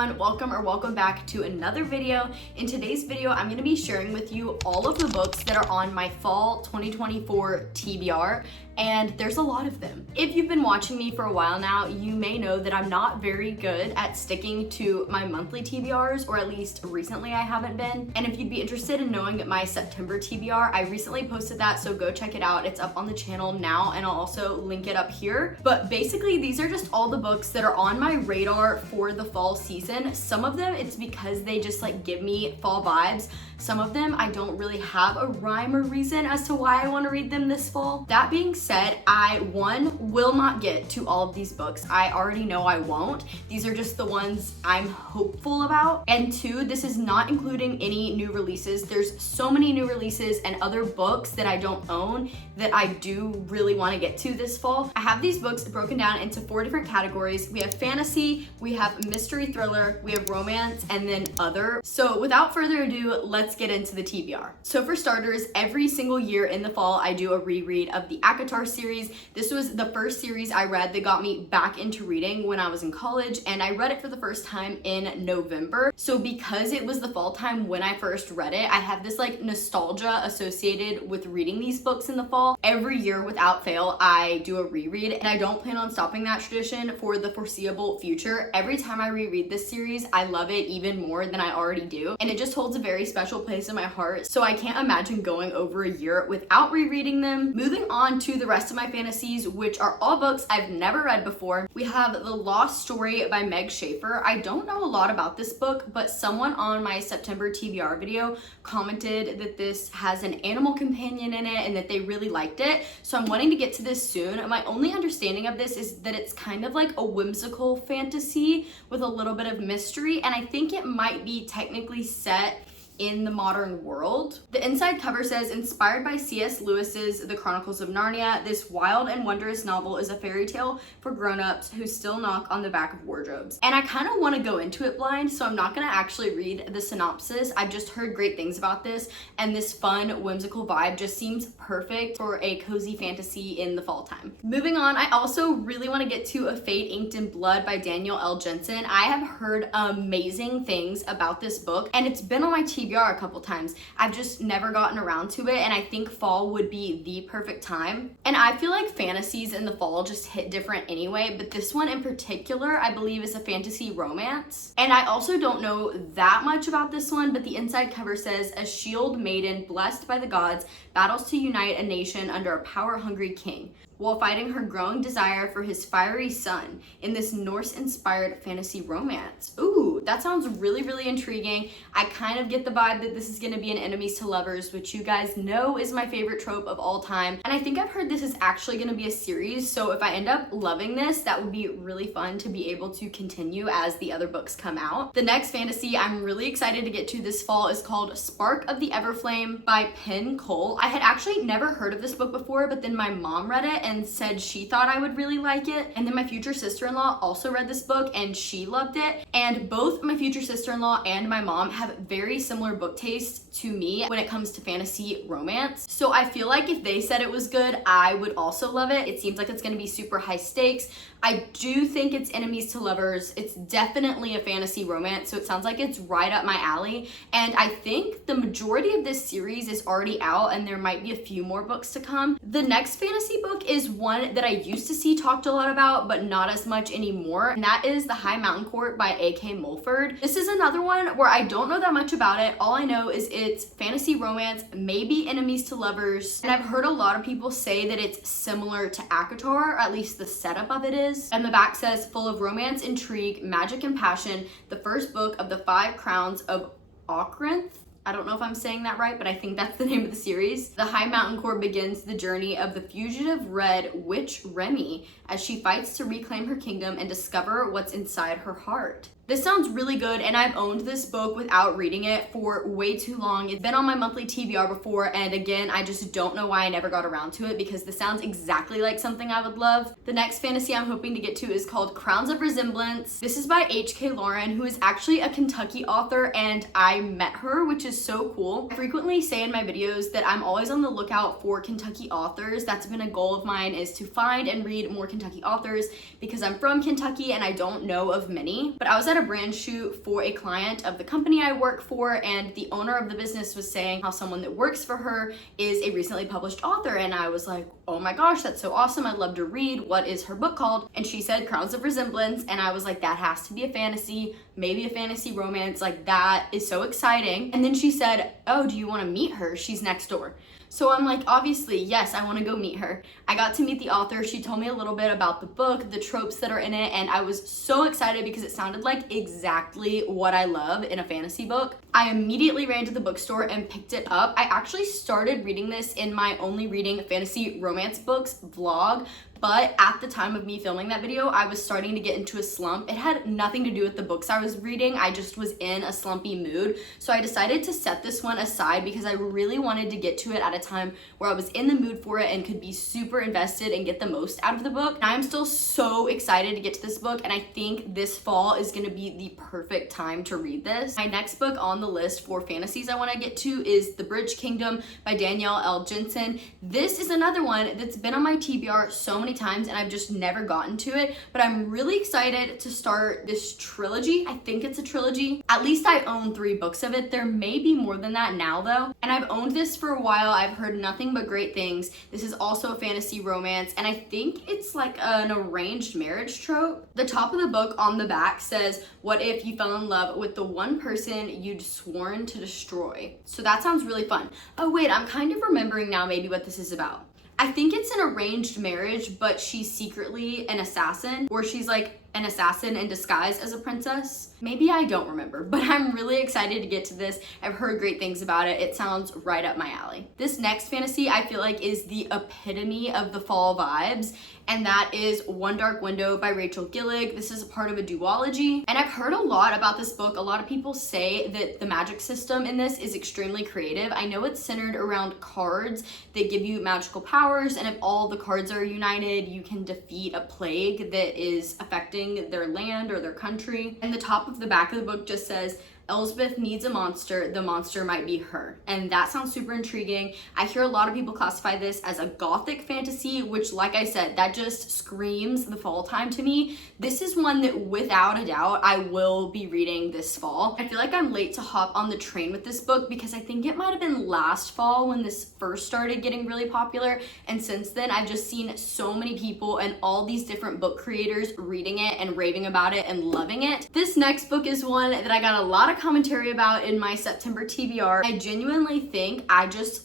everyone, welcome back to another video. In today's video, I'm going to be sharing with you all of the books that are on my fall 2024 TBR, and there's a lot of them. If you've been watching me for a while now, you may know that I'm not very good at sticking to my monthly TBRs, or at least recently I haven't been. And if you'd be interested in knowing my September TBR, I recently posted that, so go check it out. It's up on the channel now, and I'll also link it up here. But basically, these are just all the books that are on my radar for the fall season. Some of them, it's because they just like give me fall vibes. Some of them, I don't really have a rhyme or reason as to why I want to read them this fall. That being said, I, one, will not get to all of these books. I already know I won't. These are just the ones I'm hopeful about. And two, this is not including any new releases. There's so many new releases and other books that I don't own that I do really want to get to this fall. I have these books broken down into 4 different categories. We have fantasy, we have mystery thriller, we have romance, and then other. So without further ado, let's get into the TBR. So for starters, every single year in the fall, I do a reread of the ACOTAR series. This was the first series I read that got me back into reading when I was in college, and I read it for the first time in November. So because it was the fall time when I first read it, I have this like nostalgia associated with reading these books in the fall. Every year without fail, I do a reread, and I don't plan on stopping that tradition for the foreseeable future. Every time I reread this series, I love it even more than I already do, and it just holds a very special place in my heart, so I can't imagine going over a year without rereading them. Moving on to the rest of my fantasies, which are all books I've never read before. We have The Lost Story by Meg Schaefer. I don't know a lot about this book, but someone on my September TBR video commented that this has an animal companion in it and that they really liked it, so I'm wanting to get to this soon. My only understanding of this is that it's kind of like a whimsical fantasy with a little bit of mystery, and I think it might be technically set in the modern world. The inside cover says, inspired by C.S. Lewis's The Chronicles of Narnia, this wild and wondrous novel is a fairy tale for grown-ups who still knock on the back of wardrobes. And I kind of want to go into it blind, so I'm not going to actually read the synopsis. I've just heard great things about this, and this fun, whimsical vibe just seems perfect for a cozy fantasy in the fall time. Moving on, I also really want to get to A Fate Inked in Blood by Daniel L. Jensen. I have heard amazing things about this book, and it's been on my TBR a couple times. I've just never gotten around to it, and I think fall would be the perfect time. And I feel like fantasies in the fall just hit different anyway, but this one in particular, I believe, is a fantasy romance. And I also don't know that much about this one, but the inside cover says, a shield maiden blessed by the gods battles to unite a nation under a power-hungry king, while fighting her growing desire for his fiery son in this Norse-inspired fantasy romance. Ooh, that sounds really, really intriguing. I kind of get the vibe that this is gonna be an enemies to lovers, which you guys know is my favorite trope of all time. And I think I've heard this is actually gonna be a series, so if I end up loving this, that would be really fun to be able to continue as the other books come out. The next fantasy I'm really excited to get to this fall is called Spark of the Everflame by Penn Cole. I had actually never heard of this book before, but then my mom read it and said she thought I would really like it. And then my future sister-in-law also read this book and she loved it. And both my future sister-in-law and my mom have very similar book tastes to me when it comes to fantasy romance. So I feel like if they said it was good, I would also love it. It seems like it's gonna be super high stakes. I do think it's enemies to lovers. It's definitely a fantasy romance, so it sounds like it's right up my alley. And I think the majority of this series is already out, and there might be a few more books to come. The next fantasy book is one that I used to see talked a lot about, but not as much anymore, and that is The High Mountain Court by A.K. Mulford. This is another one where I don't know that much about it. All I know is it's fantasy romance, maybe enemies to lovers, and I've heard a lot of people say that it's similar to ACOTAR, or at least the setup of it is. And the back says, full of romance, intrigue, magic, and passion, the first book of the 5 Crowns of Ocrinthe. I don't know if I'm saying that right, but I think that's the name of the series. The High Mountain Court begins the journey of the fugitive red witch Remy as she fights to reclaim her kingdom and discover what's inside her heart. This sounds really good, and I've owned this book without reading it for way too long. It's been on my monthly TBR before, and again, I just don't know why I never got around to it, because this sounds exactly like something I would love. The next fantasy I'm hoping to get to is called Crowns of Resemblance. This is by H.K. Lauren, who is actually a Kentucky author, and I met her, which is so cool. I frequently say in my videos that I'm always on the lookout for Kentucky authors. That's been a goal of mine, is to find and read more Kentucky authors, because I'm from Kentucky and I don't know of many. But I was at a brand shoot for a client of the company I work for, and the owner of the business was saying how someone that works for her is a recently published author, and I was like, oh my gosh, that's so awesome, I'd love to read. What is her book called? And she said Crowns of Resemblance, and I was like, that has to be a fantasy, maybe a fantasy romance, like that is so exciting. And then she said, oh, do you want to meet her? She's next door. So I'm like, obviously, yes, I want to go meet her. I got to meet the author. She told me a little bit about the book, the tropes that are in it, and I was so excited because it sounded like exactly what I love in a fantasy book. I immediately ran to the bookstore and picked it up. I actually started reading this in my Only Reading Fantasy Romance Books vlog, but at the time of me filming that video, I was starting to get into a slump. It had nothing to do with the books I was reading. I just was in a slumpy mood. So I decided to set this one aside because I really wanted to get to it at a time where I was in the mood for it and could be super invested and get the most out of the book. And I'm still so excited to get to this book, and I think this fall is gonna be the perfect time to read this. My next book on the list for fantasies I wanna get to is The Bridge Kingdom by Danielle L. Jensen. This is another one that's been on my TBR so many times and I've just never gotten to it, but I'm really excited to start this trilogy. I think it's a trilogy. At least I own 3 books of it. There may be more than that now though, and I've owned this for a while. I've heard nothing but great things. This is also a fantasy romance, and I think it's like an arranged marriage trope. The top of the book on the back says, what if you fell in love with the one person you'd sworn to destroy? So that sounds really fun. Oh wait, I'm kind of remembering now maybe what this is about. I think it's an arranged marriage, but she's secretly an assassin, or she's like an assassin in disguise as a princess. Maybe I don't remember, but I'm really excited to get to this. I've heard great things about it. It sounds right up my alley. This next fantasy I feel like is the epitome of the fall vibes, and that is One Dark Window by Rachel Gillig. This is a part of a duology, and I've heard a lot about this book. A lot of people say that the magic system in this is extremely creative. I know it's centered around cards that give you magical powers, and if all the cards are united, you can defeat a plague that is affecting their land or their country. And the top of the back of the book just says, Elspeth needs a monster, the monster might be her. And that sounds super intriguing. I hear a lot of people classify this as a gothic fantasy, which, like I said, that just screams the fall time to me. This is one that without a doubt I will be reading this fall. I feel like I'm late to hop on the train with this book because I think it might have been last fall when this first started getting really popular, and since then I've just seen so many people and all these different book creators reading it and raving about it and loving it. This next book is one that I got a lot of commentary about in my September TBR. I genuinely think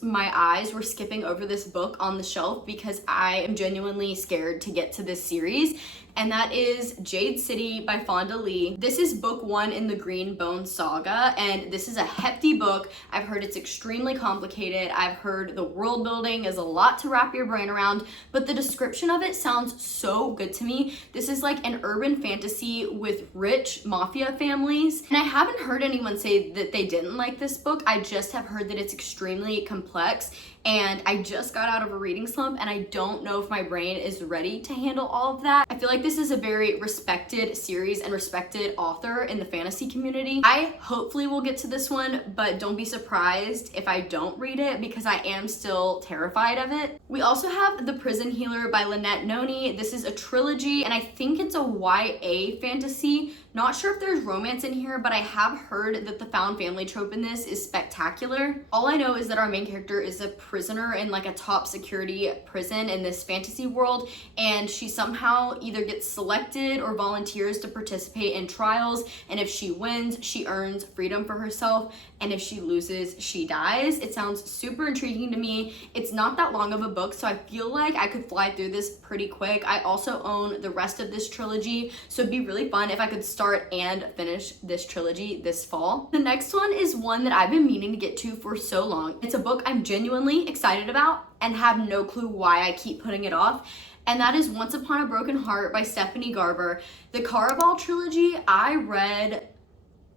my eyes were skipping over this book on the shelf because I am genuinely scared to get to this series, and that is Jade City by Fonda Lee. This is book 1 in the Green Bone saga, and this is a hefty book. I've heard it's extremely complicated. I've heard the world building is a lot to wrap your brain around, but the description of it sounds so good to me. This is like an urban fantasy with rich mafia families, and I haven't heard anyone say that they didn't like this book. I just have heard that it's extremely complex, and I just got out of a reading slump and I don't know if my brain is ready to handle all of that. I feel like this is a very respected series and respected author in the fantasy community. I hopefully will get to this one, but don't be surprised if I don't read it because I am still terrified of it. We also have The Prison Healer by Lynette Noni. This is a trilogy, and I think it's a YA fantasy. Not sure if there's romance in here, but I have heard that the found family trope in this is spectacular. All I know is that our main character is a prisoner in like a top security prison in this fantasy world, and she somehow either gets selected or volunteers to participate in trials, and if she wins, she earns freedom for herself, and if she loses, she dies. It sounds super intriguing to me. It's not that long of a book, so I feel like I could fly through this pretty quick. I also own the rest of this trilogy, so it'd be really fun if I could start and finish this trilogy this fall. The next one is one that I've been meaning to get to for so long. It's a book I'm genuinely excited about and have no clue why I keep putting it off, and that is Once Upon a Broken Heart by Stephanie Garber. The Caraval trilogy I read,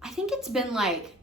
I think it's been like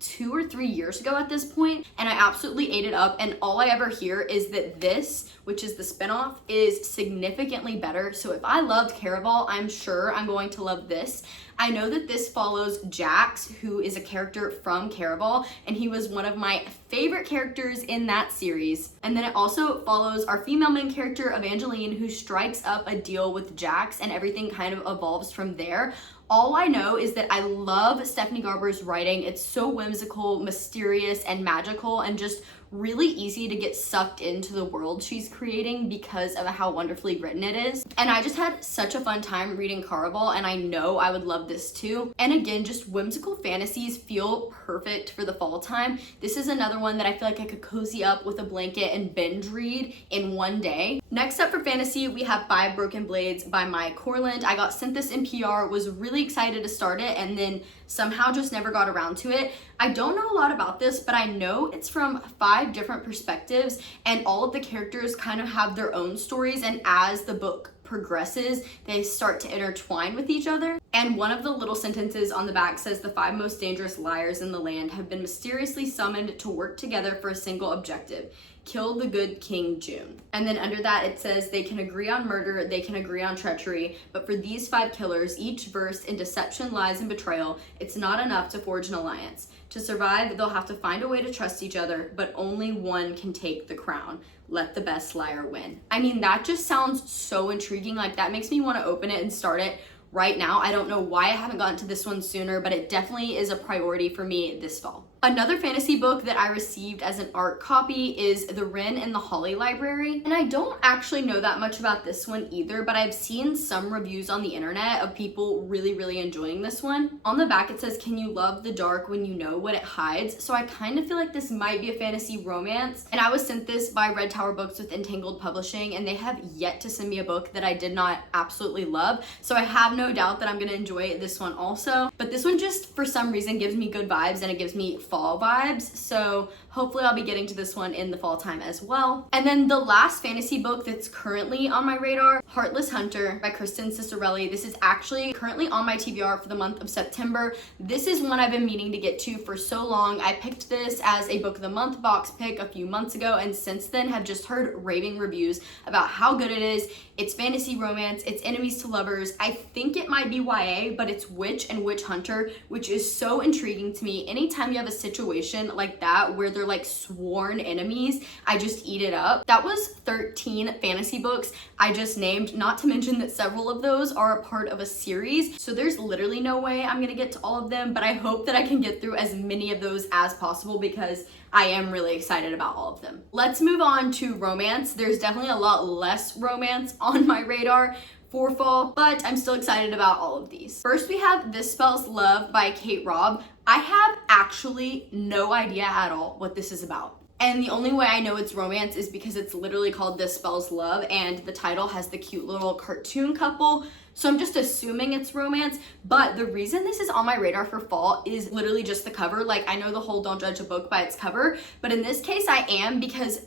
2 or 3 years ago at this point, and I absolutely ate it up, and all I ever hear is that this, which is the spinoff, is significantly better. So if I loved Caraval, I'm sure I'm going to love this. I know that this follows Jax, who is a character from Caraval, and he was one of my favorite characters in that series. And then it also follows our female main character, Evangeline, who strikes up a deal with Jax, and everything kind of evolves from there. All I know is that I love Stephanie Garber's writing. It's so whimsical, mysterious, and magical, and just really easy to get sucked into the world she's creating because of how wonderfully written it is. And I just had such a fun time reading Caraval, and I know I would love this too. And again, just whimsical fantasies feel perfect for the fall time. This is another one that I feel like I could cozy up with a blanket and binge read in one day. Next up for fantasy, we have Five Broken Blades by Mai Corland. I got sent this in PR, was really excited to start it, and then somehow just never got around to it. I don't know a lot about this, but I know it's from 5 different perspectives, and all of the characters kind of have their own stories, and as the book progresses, they start to intertwine with each other. And one of the little sentences on the back says the 5 most dangerous liars in the land have been mysteriously summoned to work together for a single objective: kill the good King June. And then under that it says they can agree on murder, they can agree on treachery, but for these 5 killers, each versed in deception, lies, and betrayal, it's not enough to forge an alliance. To survive, they'll have to find a way to trust each other, but only one can take the crown. Let the best liar win. I mean, that just sounds so intriguing. Like, that makes me want to open it and start it right now. I don't know why I haven't gotten to this one sooner, but it definitely is a priority for me this fall. Another fantasy book that I received as an art copy is The Wren and the Holly Library. And I don't actually know that much about this one either, but I've seen some reviews on the internet of people really enjoying this one. On the back it says, can you love the dark when you know what it hides? So I kind of feel like this might be a fantasy romance. And I was sent this by Red Tower Books with Entangled Publishing, and they have yet to send me a book that I did not absolutely love. So I have no doubt that I'm gonna enjoy this one also. But this one just, for some reason, gives me good vibes, and it gives me fall vibes, so hopefully I'll be getting to this one in the fall time as well. And then the last fantasy book that's currently on my radar, Heartless Hunter by Kristen Cicerelli. This is actually currently on my TBR for the month of September. This is one I've been meaning to get to for so long. I picked this as a book of the month box pick a few months ago, and since then have just heard raving reviews about how good it is. It's fantasy romance, it's enemies to lovers. I think it might be YA, but it's witch and witch hunter, which is so intriguing to me. Anytime you have a situation like that where they're like sworn enemies, I just eat it up. That was 13 fantasy books I just named, not to mention that several of those are a part of a series. So there's literally no way I'm gonna get to all of them, but I hope that I can get through as many of those as possible because I am really excited about all of them. Let's move on to romance. There's definitely a lot less romance on my radar for fall, but I'm still excited about all of these. First, we have This Spells Love by Kate Robb. I have actually no idea at all what this is about. And the only way I know it's romance is because it's literally called This Spells Love, and the title has the cute little cartoon couple. So I'm just assuming it's romance, but the reason this is on my radar for fall is literally just the cover. Like, I know the whole don't judge a book by its cover, but in this case I am, because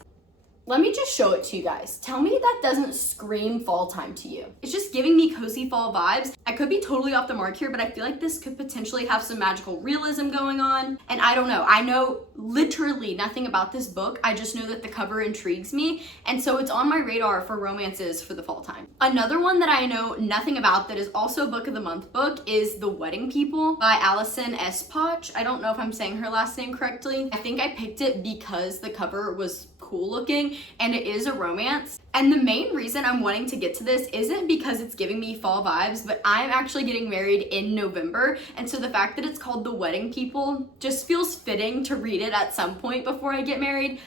let me just show it to you guys. Tell me that doesn't scream fall time to you. It's just giving me cozy fall vibes. I could be totally off the mark here, but I feel like this could potentially have some magical realism going on. And I don't know. I know literally nothing about this book. I just know that the cover intrigues me. And so it's on my radar for romances for the fall time. Another one that I know nothing about that is also a book of the month book is The Wedding People by Allison S. Potch. I don't know if I'm saying her last name correctly. I think I picked it because the cover was cool looking, and it is a romance. And the main reason I'm wanting to get to this isn't because it's giving me fall vibes, but I'm actually getting married in November, and so the fact that it's called The Wedding People just feels fitting to read it at some point before I get married.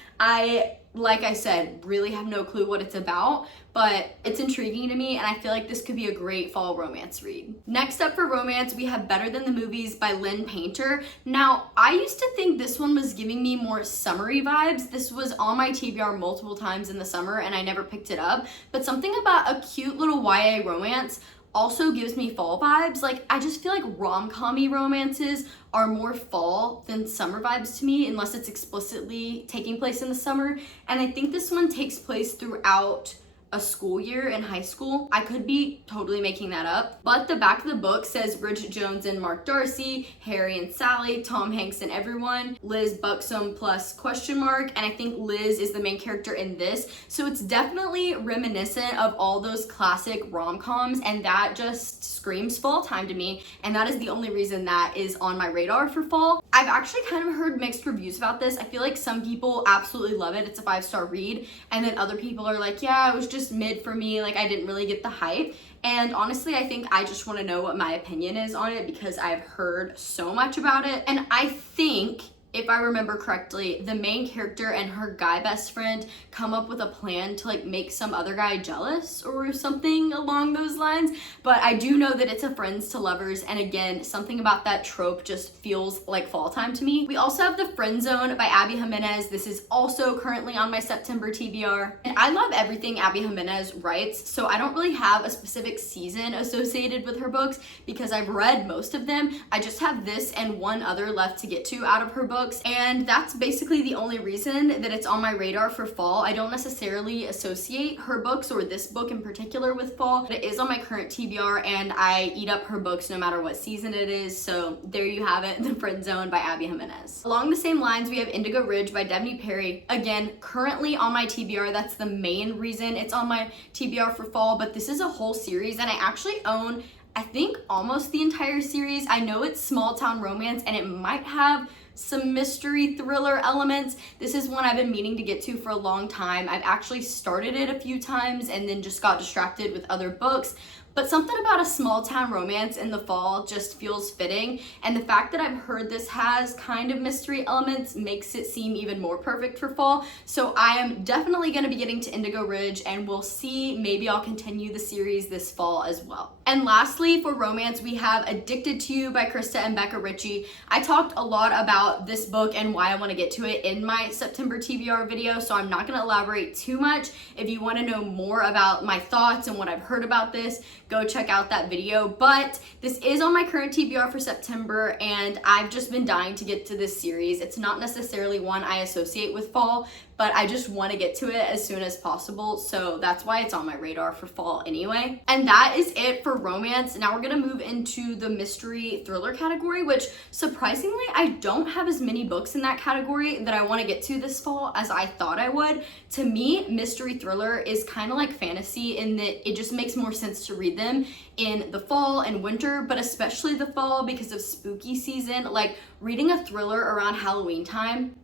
Like I said, really have no clue what it's about, but it's intriguing to me, and I feel like this could be a great fall romance read. Next up for romance, we have Better Than the Movies by Lynn Painter. Now, I used to think this one was giving me more summery vibes. This was on my TBR multiple times in the summer, and I never picked it up, but something about a cute little YA romance also gives me fall vibes. Like, I just feel like rom-com-y romances are more fall than summer vibes to me, unless it's explicitly taking place in the summer. And I think this one takes place throughout a school year in high school. I could be totally making that up, but the back of the book says Bridget Jones and Mark Darcy, Harry and Sally, Tom Hanks and everyone, Liz Buxom plus question mark, and I think Liz is the main character in this. So it's definitely reminiscent of all those classic rom-coms, and that just screams fall time to me, and that is the only reason that is on my radar for fall. I've actually kind of heard mixed reviews about this. I feel like some people absolutely love it. It's a 5-star read, and then other people are like, yeah, it was just mid for me, like I didn't really get the hype. And honestly, I think I just want to know what my opinion is on it because I've heard so much about it. And I think, if I remember correctly, the main character and her guy best friend come up with a plan to like make some other guy jealous or something along those lines. But I do know that it's a friends to lovers, and again, something about that trope just feels like fall time to me. We also have The Friend Zone by Abby Jimenez. This is also currently on my September TBR. And I love everything Abby Jimenez writes, so I don't really have a specific season associated with her books because I've read most of them. I just have this and one other left to get to out of her books. And that's basically the only reason that it's on my radar for fall. I don't necessarily associate her books or this book in particular with fall, but it is on my current TBR and I eat up her books no matter what season it is. So there you have it, The Friend Zone by Abby Jimenez. Along the same lines, we have Indigo Ridge by Devney Perry. Again, currently on my TBR. That's the main reason it's on my TBR for fall, but this is a whole series and I actually own, I think, almost the entire series. I know it's small town romance and it might have some mystery thriller elements. This is one I've been meaning to get to for a long time. I've actually started it a few times and then just got distracted with other books. But something about a small town romance in the fall just feels fitting. And the fact that I've heard this has kind of mystery elements makes it seem even more perfect for fall. So I am definitely going to be getting to Indigo Ridge and we'll see, maybe I'll continue the series this fall as well. And lastly, for romance, we have Addicted to You by Krista and Becca Ritchie. I talked a lot about this book and why I want to get to it in my September TBR video, so I'm not going to elaborate too much. If you want to know more about my thoughts and what I've heard about this, go check out that video. But this is on my current TBR for September and I've just been dying to get to this series. It's not necessarily one I associate with fall, but I just want to get to it as soon as possible, so that's why it's on my radar for fall anyway. And that is it for romance. Now we're gonna move into the mystery thriller category, which surprisingly I don't have as many books in that category that I want to get to this fall as I thought I would. To me, mystery thriller is kind of like fantasy in that it just makes more sense to read them in the fall and winter, but especially the fall because of spooky season. Like reading a thriller around Halloween time,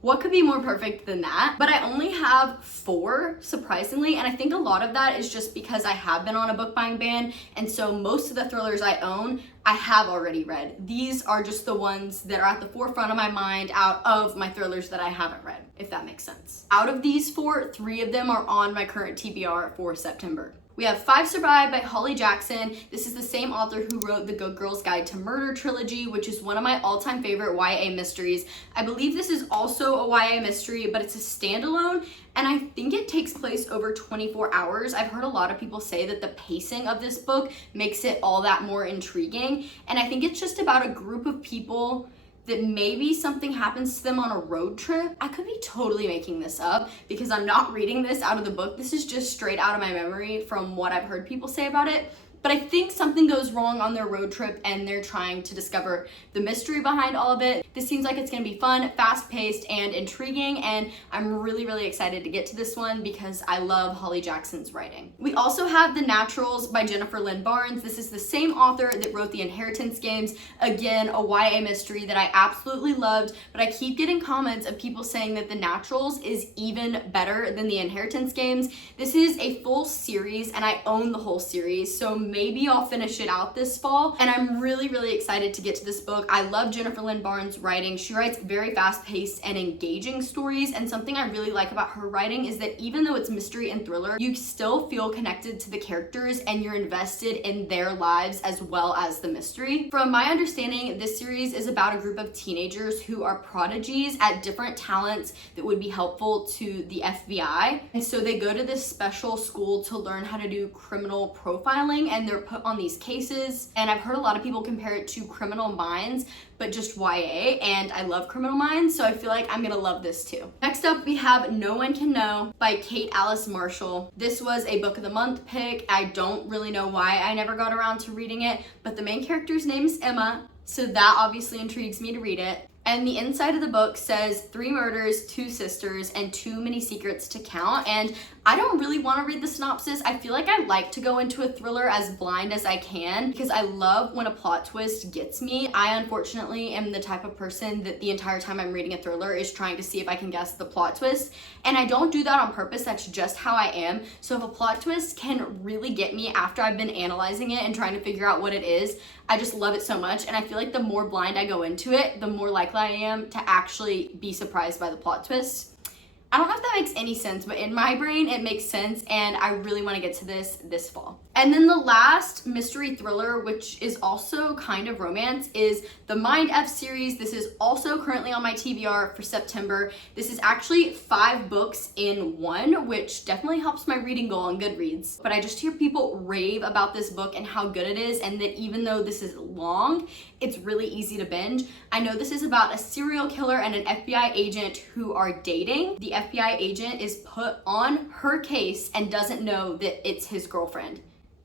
what could be more perfect than that? But I only have 4, surprisingly, and I think a lot of that is just because I have been on a book buying ban, and so most of the thrillers I own, I have already read. These are just the ones that are at the forefront of my mind out of my thrillers that I haven't read, if that makes sense. Out of these 4, 3 of them are on my current TBR for September. We have Five Survive by Holly Jackson. This is the same author who wrote the Good Girl's Guide to Murder trilogy, which is one of my all-time favorite YA mysteries. I believe this is also a YA mystery, but it's a standalone, and I think it takes place over 24 hours. I've heard a lot of people say that the pacing of this book makes it all that more intriguing, and I think it's just about a group of people that maybe something happens to them on a road trip. I could be totally making this up because I'm not reading this out of the book. This is just straight out of my memory from what I've heard people say about it. But I think something goes wrong on their road trip and they're trying to discover the mystery behind all of it. This seems like it's gonna be fun, fast-paced, and intriguing, and I'm really, really excited to get to this one because I love Holly Jackson's writing. We also have The Naturals by Jennifer Lynn Barnes. This is the same author that wrote The Inheritance Games. Again, a YA mystery that I absolutely loved, but I keep getting comments of people saying that The Naturals is even better than The Inheritance Games. This is a full series, and I own the whole series, so maybe I'll finish it out this fall, and I'm really, really excited to get to this book. I love Jennifer Lynn Barnes' writing. She writes very fast-paced and engaging stories, and something I really like about her writing is that even though it's mystery and thriller, you still feel connected to the characters and you're invested in their lives as well as the mystery. From my understanding, this series is about a group of teenagers who are prodigies at different talents that would be helpful to the FBI, and so they go to this special school to learn how to do criminal profiling, and they're put on these cases. And I've heard a lot of people compare it to Criminal Minds, but just YA, and I love Criminal Minds, so I feel like I'm gonna love this too. Next up, we have No One Can Know by Kate Alice Marshall. This was a book of the month pick. I don't really know why I never got around to reading it, but the main character's name is Emma, so that obviously intrigues me to read it. And the inside of the book says 3 murders, 2 sisters, and too many secrets to count. And I don't really want to read the synopsis. I feel like I like to go into a thriller as blind as I can because I love when a plot twist gets me. I unfortunately am the type of person that the entire time I'm reading a thriller is trying to see if I can guess the plot twist, and I don't do that on purpose. That's just how I am. So if a plot twist can really get me after I've been analyzing it and trying to figure out what it is, I just love it so much, and I feel like the more blind I go into it, the more likely I am to actually be surprised by the plot twist. I don't know if that makes any sense, but in my brain it makes sense, and I really want to get to this fall. And then the last mystery thriller, which is also kind of romance, is the Mind F series. This is also currently on my TBR for September. This is actually 5 books in one, which definitely helps my reading goal on Goodreads. But I just hear people rave about this book and how good it is, and that even though this is long, it's really easy to binge. I know this is about a serial killer and an FBI agent who are dating. The FBI agent is put on her case and doesn't know that it's his girlfriend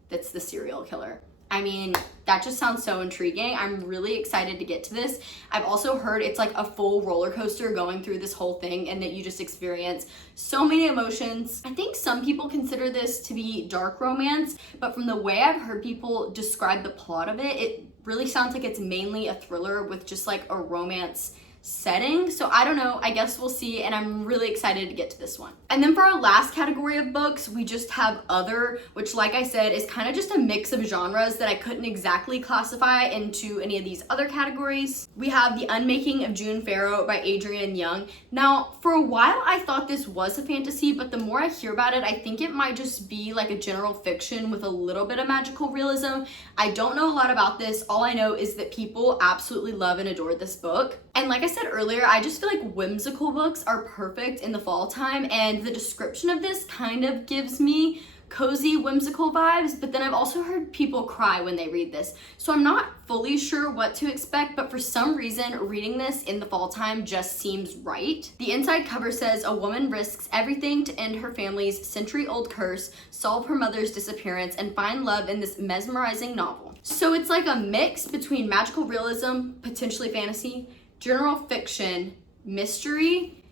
that's the serial killer. I mean, that just sounds so intriguing. I'm really excited to get to this. I've also heard it's like a full roller coaster going through this whole thing, and that you just experience so many emotions. I think some people consider this to be dark romance, but from the way I've heard people describe the plot of it, it really sounds like it's mainly a thriller with just like a romance setting. So I don't know, I guess we'll see, and I'm really excited to get to this one. And then for our last category of books, we just have other, which like I said is kind of just a mix of genres that I couldn't exactly classify into any of these other categories. We have The Unmaking of June Farrow by Adrienne Young. Now for a while I thought this was a fantasy, but the more I hear about it, I think it might just be like a general fiction with a little bit of magical realism. I don't know a lot about this. All I know is that people absolutely love and adore this book. And like I said earlier, I just feel like whimsical books are perfect in the fall time, and the description of this kind of gives me cozy whimsical vibes, but then I've also heard people cry when they read this. So I'm not fully sure what to expect, but for some reason reading this in the fall time just seems right. The inside cover says a woman risks everything to end her family's century-old curse, solve her mother's disappearance, and find love in this mesmerizing novel. So it's like a mix between magical realism, potentially fantasy, general fiction, mystery,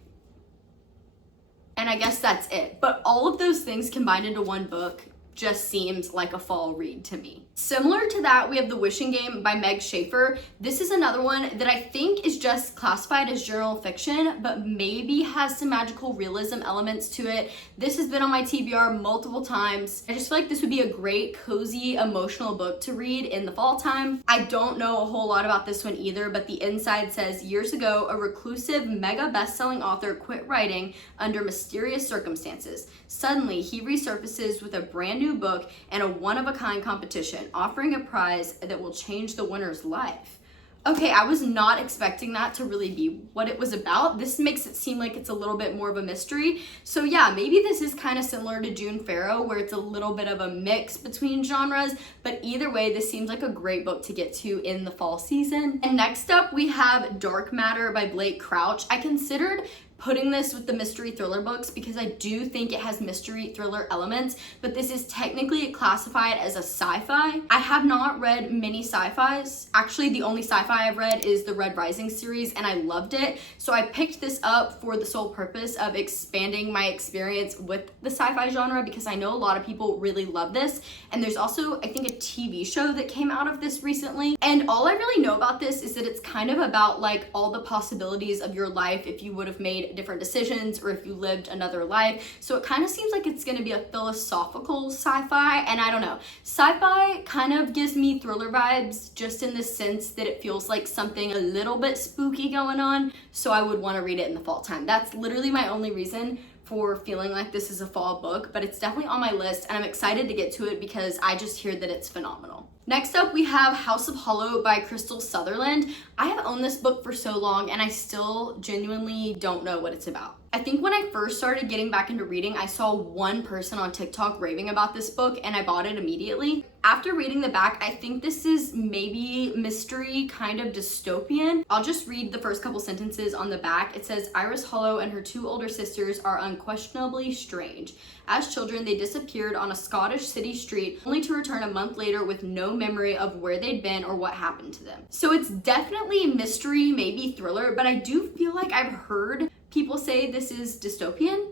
and I guess that's it. But all of those things combined into one book just seems like a fall read to me. Similar to that, we have The Wishing Game by Meg Schaefer. This is another one that I think is just classified as general fiction, but maybe has some magical realism elements to it. This has been on my TBR multiple times. I just feel like this would be a great, cozy, emotional book to read in the fall time. I don't know a whole lot about this one either, but the inside says, years ago, a reclusive, mega best-selling author quit writing under mysterious circumstances. Suddenly, he resurfaces with a brand new book and a one-of-a-kind competition, offering a prize that will change the winner's life. Okay, I was not expecting that to really be what it was about. This makes it seem like it's a little bit more of a mystery. So yeah, maybe this is kind of similar to June Farrow, where it's a little bit of a mix between genres, but either way, this seems like a great book to get to in the fall season. And next up, we have Dark Matter by Blake Crouch. I considered putting this with the mystery thriller books because I do think it has mystery thriller elements, but this is technically classified as a sci-fi. I have not read many sci-fis. Actually, the only sci-fi I've read is the Red Rising series, and I loved it. So I picked this up for the sole purpose of expanding my experience with the sci-fi genre, because I know a lot of people really love this. And there's also, I think, a TV show that came out of this recently. And all I really know about this is that it's kind of about like all the possibilities of your life if you would have made different decisions or if you lived another life. So it kind of seems like it's going to be a philosophical sci-fi, and I don't know. Sci-fi kind of gives me thriller vibes, just in the sense that it feels like something a little bit spooky going on, so I would want to read it in the fall time. That's literally my only reason for feeling like this is a fall book, but it's definitely on my list, and I'm excited to get to it because I just hear that it's phenomenal. Next up, we have House of Hollow by Crystal Sutherland. I have owned this book for so long, and I still genuinely don't know what it's about. I think when I first started getting back into reading, I saw one person on TikTok raving about this book, and I bought it immediately. After reading the back, I think this is maybe mystery, kind of dystopian. I'll just read the first couple sentences on the back. It says, Iris Hollow and her 2 older sisters are unquestionably strange. As children, they disappeared on a Scottish city street, only to return a month later with no memory of where they'd been or what happened to them. So it's definitely mystery, maybe thriller, but I do feel like I've heard people say this is dystopian.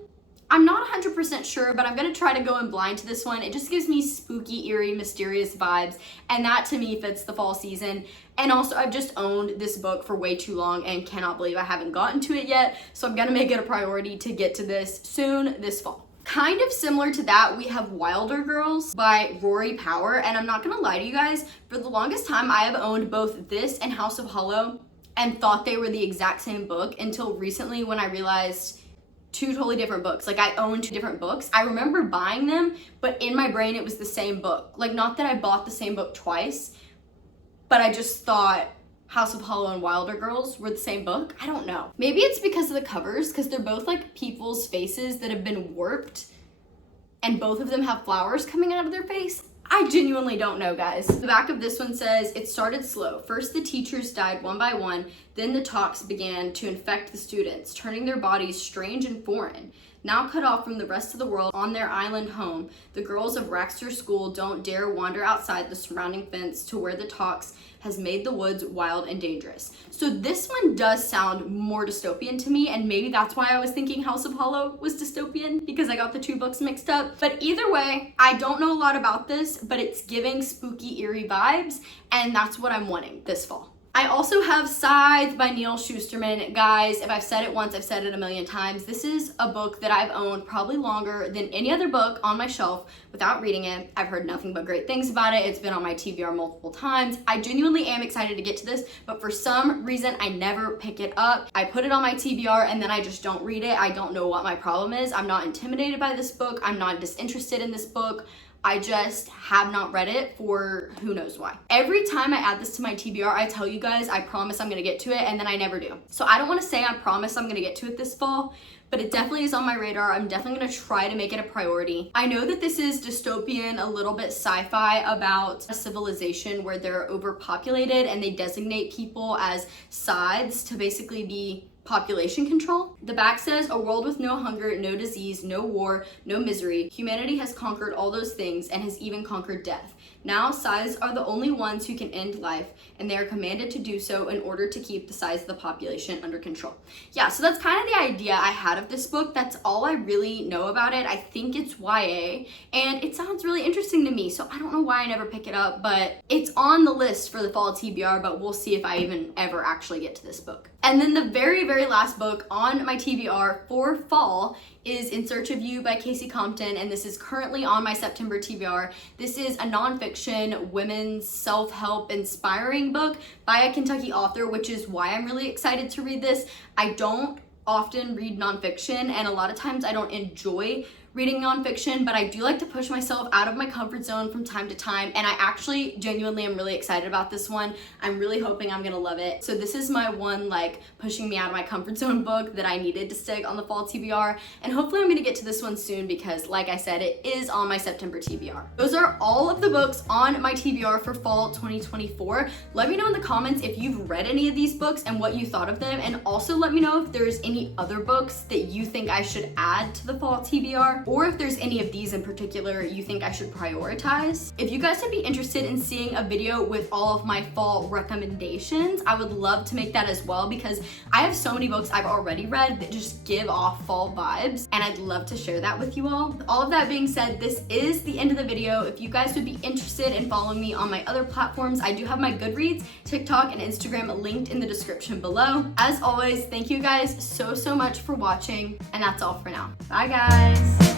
I'm not 100% sure, but I'm gonna try to go in blind to this one. It just gives me spooky, eerie, mysterious vibes, and that to me fits the fall season. And also, I've just owned this book for way too long and cannot believe I haven't gotten to it yet, so I'm gonna make it a priority to get to this soon this fall. Kind of similar to that, we have Wilder Girls by Rory Power, and I'm not gonna lie to you guys, for the longest time I have owned both this and House of Hollow and thought they were the exact same book until recently when I realized two totally different books. Like, I own two different books. I remember buying them, but in my brain it was the same book. Like, not that I bought the same book twice, but I just thought House of Hollow and Wilder Girls were the same book. I don't know. Maybe it's because of the covers, because they're both like people's faces that have been warped and both of them have flowers coming out of their face. I genuinely don't know, guys. The back of this one says, it started slow. First, the teachers died one by one. Then the tox began to infect the students, turning their bodies strange and foreign. Now cut off from the rest of the world on their island home, the girls of Raxter School don't dare wander outside the surrounding fence to where the tox has made the woods wild and dangerous. So this one does sound more dystopian to me, and maybe that's why I was thinking House of Hollow was dystopian, because I got the two books mixed up. But either way, I don't know a lot about this, but it's giving spooky, eerie vibes, and that's what I'm wanting this fall. I also have Scythe by Neil Shusterman. Guys, if I've said it once, I've said it a million times. This is a book that I've owned probably longer than any other book on my shelf without reading it. I've heard nothing but great things about it. It's been on my TBR multiple times. I genuinely am excited to get to this, but for some reason, I never pick it up. I put it on my TBR and then I just don't read it. I don't know what my problem is. I'm not intimidated by this book. I'm not disinterested in this book. I just have not read it for who knows why. Every time I add this to my TBR, I tell you guys, I promise I'm gonna get to it, and then I never do. So I don't wanna say I promise I'm gonna get to it this fall, but it definitely is on my radar. I'm definitely gonna try to make it a priority. I know that this is dystopian, a little bit sci-fi, about a civilization where they're overpopulated and they designate people as scythes to basically be population control. The back says, a world with no hunger, no disease, no war, no misery. Humanity has conquered all those things and has even conquered death. Now, scythes are the only ones who can end life, and they are commanded to do so in order to keep the size of the population under control. Yeah, so that's kind of the idea I had of this book. That's all I really know about it. I think it's YA, and it sounds really interesting to me, so I don't know why I never pick it up, but it's on the list for the fall TBR, but we'll see if I even ever actually get to this book. And then the very, very last book on my TBR for fall is In Search of You by Casey Compton, and this is currently on my September TBR. This is a nonfiction, women's self-help inspiring book by a Kentucky author, which is why I'm really excited to read this. I don't often read nonfiction, and a lot of times I don't enjoy reading nonfiction, but I do like to push myself out of my comfort zone from time to time, and I actually genuinely am really excited about this one. I'm really hoping I'm gonna love it. So this is my one like pushing me out of my comfort zone book that I needed to stick on the fall TBR, and hopefully I'm gonna get to this one soon because like I said, it is on my September TBR. Those are all of the books on my TBR for fall 2024. Let me know in the comments if you've read any of these books and what you thought of them, and also let me know if there's any other books that you think I should add to the fall TBR, or if there's any of these in particular you think I should prioritize. If you guys would be interested in seeing a video with all of my fall recommendations, I would love to make that as well, because I have so many books I've already read that just give off fall vibes, and I'd love to share that with you all. With all of that being said, this is the end of the video. If you guys would be interested in following me on my other platforms, I do have my Goodreads, TikTok, and Instagram linked in the description below. As always, thank you guys so much for watching, and that's all for now. Bye guys.